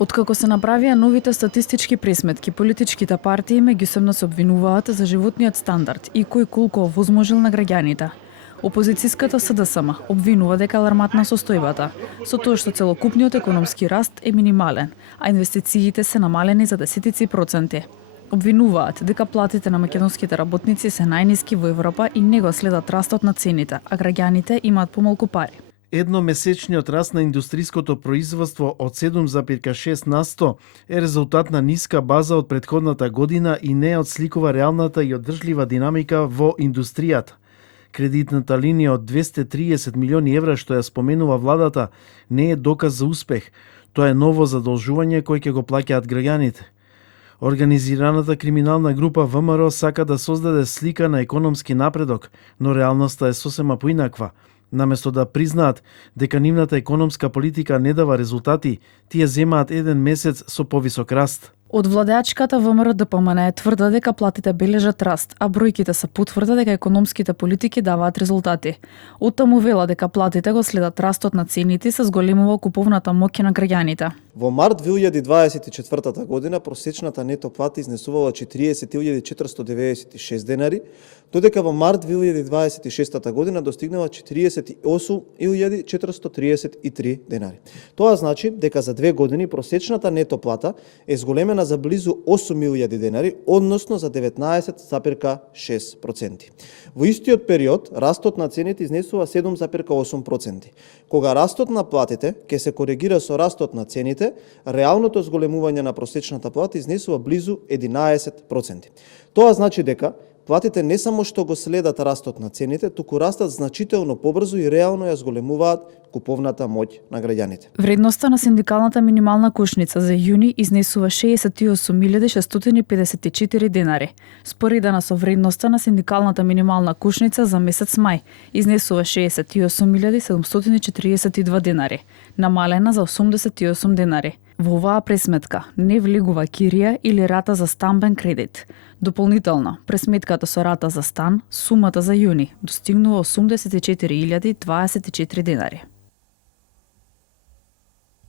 Откако се направија новите статистички пресметки, политичките партии меѓусебно се обвинуваат за животниот стандард и кој колку овозможил на граѓаните. Опозицијската СДСМ обвинува дека аларматна состојбата, со тоа што целокупниот економски раст е минимален, а инвестициите се намалени за десетици проценти. Обвинуваат дека платите на македонските работници се најниски во Европа и него следат растот на цените, а граѓаните имаат помалку пари. Едномесечниот раст на индустриското производство од 7,6% е резултат на ниска база од претходната година и не отсликува реалната и одржлива динамика во индустријата. Кредитната линија од 230 милиони евра што ја споменува владата не е доказ за успех. Тоа е ново задолжување кој ќе го плаќаат граѓаните. Организираната криминална група ВМРО сака да создаде слика на економски напредок, но реалноста е сосема поинаква. Наместо да признаат дека нивната економска политика не дава резултати, тие земаат еден месец со повисок раст. Од владеачката ВМРО ДПМН тврда дека платите бележат раст, а бројките се потврда дека економските политики даваат резултати. Оттаму вела дека платите го следат растот на цените и се зголемува куповната моќ на граѓаните. Во март 2024 година просечната нето плата изнесувала 40.496 денари, додека во март 2026 година достигнала 48.433 денари. Тоа значи дека за 2 години просечната нето плата е зголемена за близу 8.000 денари, односно за 19,6%. Во истиот период, растот на цените изнесува 7,8%. Кога растот на платите ќе се коригира со растот на цените, реалното зголемување на просечната плата изнесува близу 11%. Тоа значи дека платите не само што го следат растот на цените, туку растат значително побрзо и реално ја зголемуваат куповната моќ на граѓаните. Вредноста на синдикалната минимална кошница за јуни изнесува 68.654 денари. Споредена со вредноста на синдикалната минимална кошница за месец мај изнесува 68.742 денари, намалена за 88 денари. Во оваа пресметка не влегува кирија или рата за стамбен кредит. Дополнително, пресметката со рата за стан, сумата за јуни достигнува 84.024 денари.